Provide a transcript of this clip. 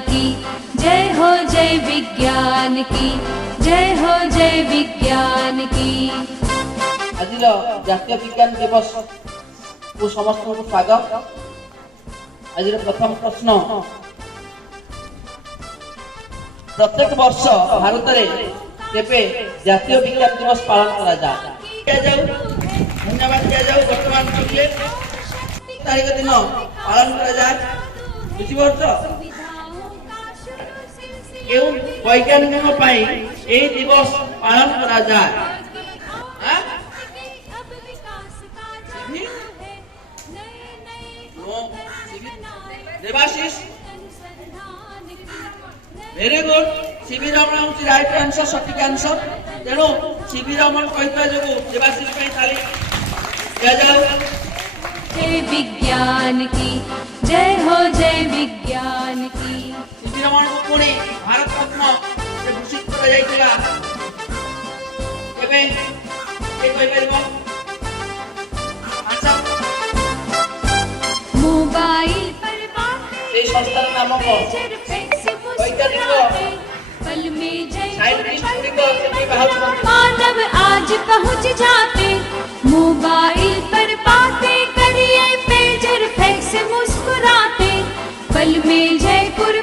की जय हो, जय विज्ञान की जय हो, जय विज्ञान की। आज जातीय विज्ञान दिवस को समस्त को स्वागत। आज प्रथम प्रश्न, प्रत्येक वर्ष भारत में केबे जातीय विज्ञान दिवस पालन करा जाए? धन्यवाद दिया जाऊ। वर्तमान तारीख दिन पालन करा जाए बुझीपार क्यों वैज्ञानिक यही दिवस पालन करा जाए? Devashish very good. C V Raman हूँ राइट आंसर, सठिक आंसर। तेणु सीवी रमण कह जो देवाशीष ताली दिया जाऊ। जय विज्ञान की जय हो, जय विज्ञान की। सीवी रमण को पुणी भारत रत्न से भूषित कर जाइतिला केबे के कहि परबो? आंसर मोबाइल पर बातें, ए संस्थान नाम को वैज्ञानिक पल में जय साइंटिस्ट को मानव आज पहुंच जाते। मोबाइल पर बातें करिए, पेजर फेंक से मुस्कुराते। पल में जयपुर